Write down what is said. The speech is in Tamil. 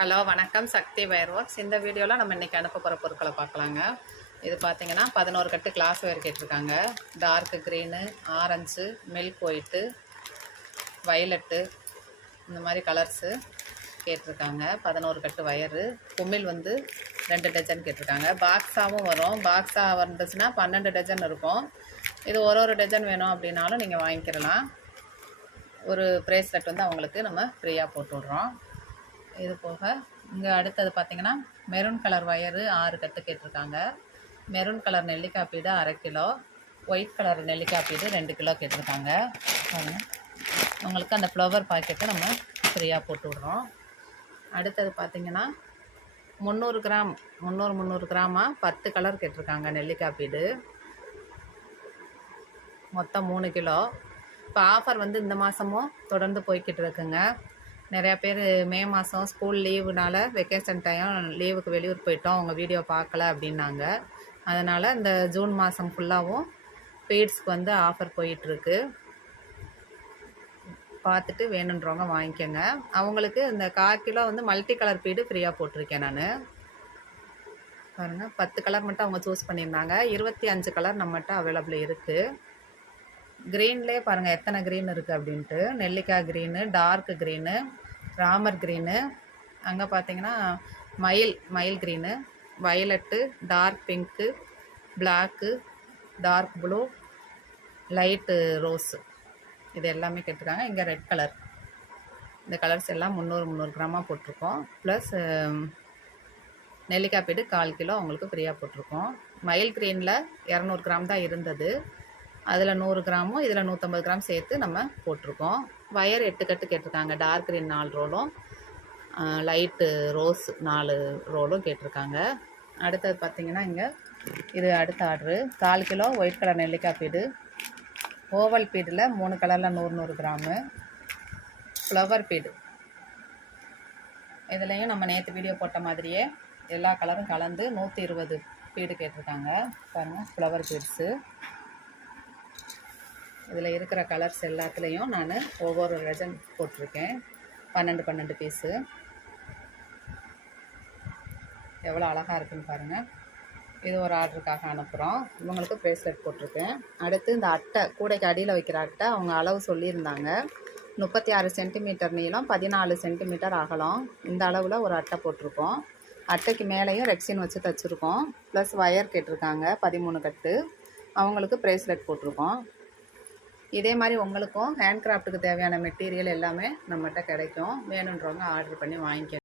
ஹலோ வணக்கம், சக்தி வயர் ஒர்க்ஸ். இந்த வீடியோவில் நம்ம இன்றைக்கி அனுப்ப போகிற பொருட்களை பார்க்கலாங்க. இது பார்த்திங்கன்னா 11 கட்டு கிளாஸ் ஒயர் கேட்டிருக்காங்க. Dark green, orange, milk white, violet, இந்த மாதிரி கலர்ஸு கேட்டிருக்காங்க. 11 கட்டு வயரு. குமிழ் வந்து 2 டஜன் கேட்டிருக்காங்க. பாக்ஸாகவும் வரும். பாக்ஸாக வந்துச்சுன்னா 12 டஜன் இருக்கும். இது ஒரு டஜன் வேணும் அப்படின்னாலும் நீங்கள் வாங்கிக்கிறலாம். ஒரு ப்ரேஸ்லெட் வந்து அவங்களுக்கு நம்ம ஃப்ரீயாக போட்டு விட்றோம். இது போக இங்கே அடுத்தது பார்த்திங்கன்னா மெரூன் கலர் வயரு 6 கட்டு கேட்டிருக்காங்க. மெரூன் கலர் நெல்லிக்காய் பீடு 1/2 கிலோ, ஒயிட் கலர் நெல்லிக்காய் பீடு 2 கிலோ கேட்டிருக்காங்க. உங்களுக்கு அந்த ஃப்ளவர் பாக்கெட்டு நம்ம ஃப்ரீயாக போட்டு விட்றோம். அடுத்தது பார்த்திங்கன்னா 300 கிராம் 300 கிராமாக 10 கலர் கேட்டிருக்காங்க. நெல்லிக்காய் பீடு மொத்தம் 3 கிலோ. இப்போ ஆஃபர் வந்து இந்த மாதமும் தொடர்ந்து போய்கிட்டு இருக்குங்க. நிறையா பேர் மே மாதம் ஸ்கூல் லீவுனால வெக்கேஷன் டைம் லீவுக்கு வெளியூர் போயிட்டோம், அவங்க வீடியோ பார்க்கல அப்படின்னாங்க. அதனால் இந்த ஜூன் மாதம் ஃபுல்லாகவும் பீட்ஸ்க்கு வந்து ஆஃபர் போயிட்டுருக்கு. பார்த்துட்டு வேணுன்றவங்க வாங்கிக்கோங்க. அவங்களுக்கு இந்த 1/4 கிலோ வந்து மல்டி கலர் பீடு ஃப்ரீயாக போட்டிருக்கேன் நான். பாருங்கள், 10 கலர் மட்டும் அவங்க சூஸ் பண்ணியிருந்தாங்க. 25 கலர் நம்மகிட்ட அவைலபிள் இருக்குது. க்ரீன்லேயே பாருங்கள் எத்தனை க்ரீன் இருக்குது அப்படின்ட்டு. நெல்லிக்காய் green, dark green, Ramar green, அங்கே பார்த்தீங்கன்னா மயில் green, violet, dark pink, black, dark blue, light rose, இது எல்லாமே கேட்டிருக்காங்க. இங்கே ரெட் கலர். இந்த கலர்ஸ் எல்லாம் 300 கிராமாக போட்டிருக்கோம். ப்ளஸ் நெல்லிக்காய் பீடு 1/4 கிலோ அவங்களுக்கு ஃப்ரீயாக போட்டிருக்கோம். மயில் க்ரீனில் 200 கிராம் தான் இருந்தது. அதில் 100 கிராமும் இதில் 150 கிராம் சேர்த்து நம்ம போட்டிருக்கோம். வயர் 8 கட்டு கேட்டிருக்காங்க. டார்க் க்ரீன் 4 ரோலும், லைட்டு ரோஸ் 4 ரோலும் கேட்டிருக்காங்க. அடுத்தது பார்த்திங்கன்னா இங்கே இது அடுத்த ஆர்டரு. 1/4 கிலோ ஒயிட் கலர் நெல்லிக்காய் பீடு, ஓவல் பீடில் 3 கலரில் 100 கிராமு, ஃப்ளவர் பீடு. இதுலேயும் நம்ம நேற்று வீடியோ போட்ட மாதிரியே எல்லா கலரும் கலந்து 120 பீடு கேட்டிருக்காங்க. பாருங்கள், ஃப்ளவர் பீட்ஸு. இதில் இருக்கிற கலர்ஸ் எல்லாத்துலேயும் நான் ஒவ்வொரு டஜன் போட்டிருக்கேன். 12 பீஸு. எவ்வளோ அழகாக இருக்குதுன்னு பாருங்கள். இது ஒரு ஆர்டருக்காக அனுப்புகிறோம். இவங்களுக்கு ப்ரேஸ்லெட் போட்டிருக்கேன். அடுத்து இந்த அட்டை, கூடைக்கு அடியில் வைக்கிற அட்டை அவங்க அளவு சொல்லியிருந்தாங்க. 36 சென்டிமீட்டர் நீளம், 14 சென்டிமீட்டர் அகலம். இந்த அளவில் ஒரு அட்டை போட்டிருக்கோம். அட்டைக்கு மேலேயும் ரெக்ஸின் வச்சு தைச்சிருக்கோம். ப்ளஸ் வயர் கேட்டிருக்காங்க 13 கட்டு. அவங்களுக்கு ப்ரேஸ்லெட் போட்டிருக்கோம். இதே மாதிரி உங்களுக்கும் ஹேண்ட் கிராஃப்ட்டுக்கு தேவையான மெட்டீரியல் எல்லாமே நம்மகிட்ட கிடைக்கும். வேணுன்றவங்க ஆர்டர் பண்ணி வாங்கிக்க.